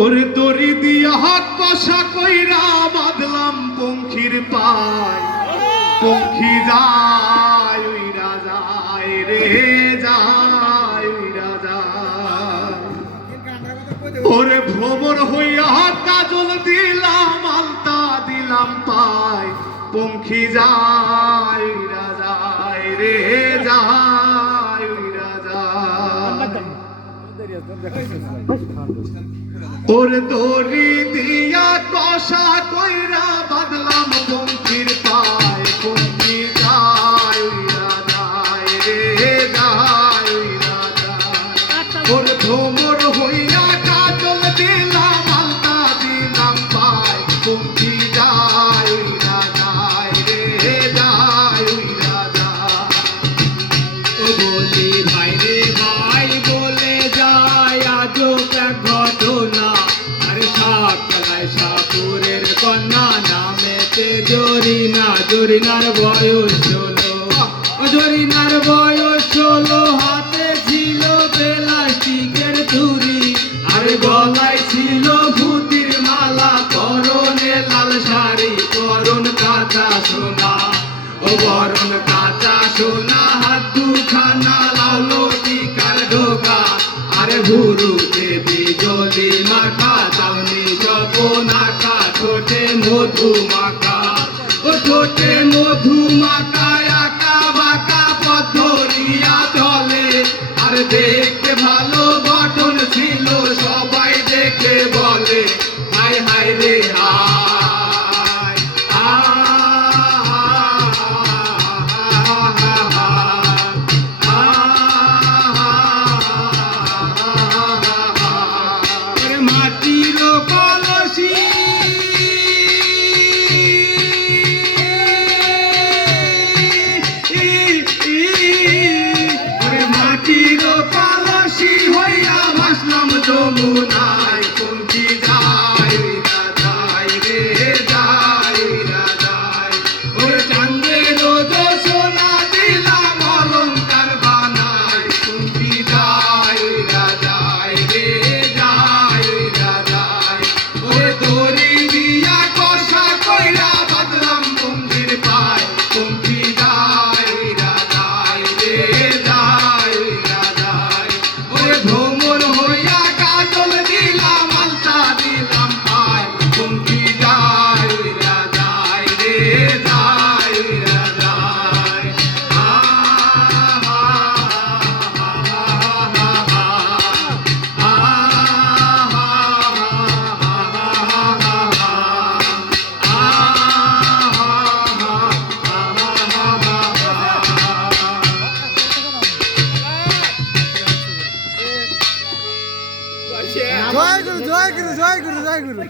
ওরে দড়ি দিয়া হাত কষা কইরা বাঁধলাম পঙ্খির পায়, পঙ্খি যায় উইরা যায় রে যায় উইরা যায়। ওরে ভ্রমর হইয়া কাজল দিলাম আলতা দিলাম পায়, পঙ্খি যায় উইরা যায় রে যায় উইরা যায়। ওরে দড়ি দিয়া কষা কইরা বাঁধলাম পঙ্খির পায়, পঙ্খি যায় উইরা যায় রে যায় উইরা যায়। ওরে ভ্রমর হইয়া কাজল দিলাম আলতা দিলাম পায়, পঙ্খি যায় উইরা যায় রে যায় উইরা যায়। ও বলি ভাই রে ভাই বলে যায় আজও এক ঘটনা। আরে সাকলায় সাপুরের কন্যা নামেতে জরিনা, জরিনার বয়স 16, জরিনার বয়স 16। হাতে ছিল প্লাস্টিকের ছুরি, আরে গলায় ছিল ভূতির মালা, পরনে লাল শাড়ি, পরন কাঁচা সোনা, ও বরণ কাঁচা সোনা। হাত দুখানা লালো টিকার ঢোকা, আরে ভুরু দেবী জলি মাখা, চাউনি জপনাকা, ঠোঁটে মধু মাখা, ও ঠোঁটে মধু মাখা। আঁকা বাঁকা পথরিয়া চলে, আর দেখতে ভালো গঠন ছিল, সবাই দেখে বলে হায় হায় রে হায় মাটির কলসি মাটির কলসি হইয়া ভাসলাম যমুনায়, পঙ্খি যায় উইরা যায় রে যায় উইরা যায়। ওরে চাঁদের সোনা দিলাম অলংকার বানায়, পঙ্খি যায় উইরা যায় রে যায় উইরা যায়। ওরে দড়ি দিয়া কষা কইরা বাঁধলাম পঙ্খির পায়, পঙ্খি যায় উইরা যায় রে যায় উইরা যায়। ওরে ভ্রমর হইয়া কাজল দিলাম আলতা দিলাম পায়, পঙ্খি যায় উইরা যায় রে যায় উইরা যায়। জয় গুরু জয় গুরু জয় গুরু জয় গুরু।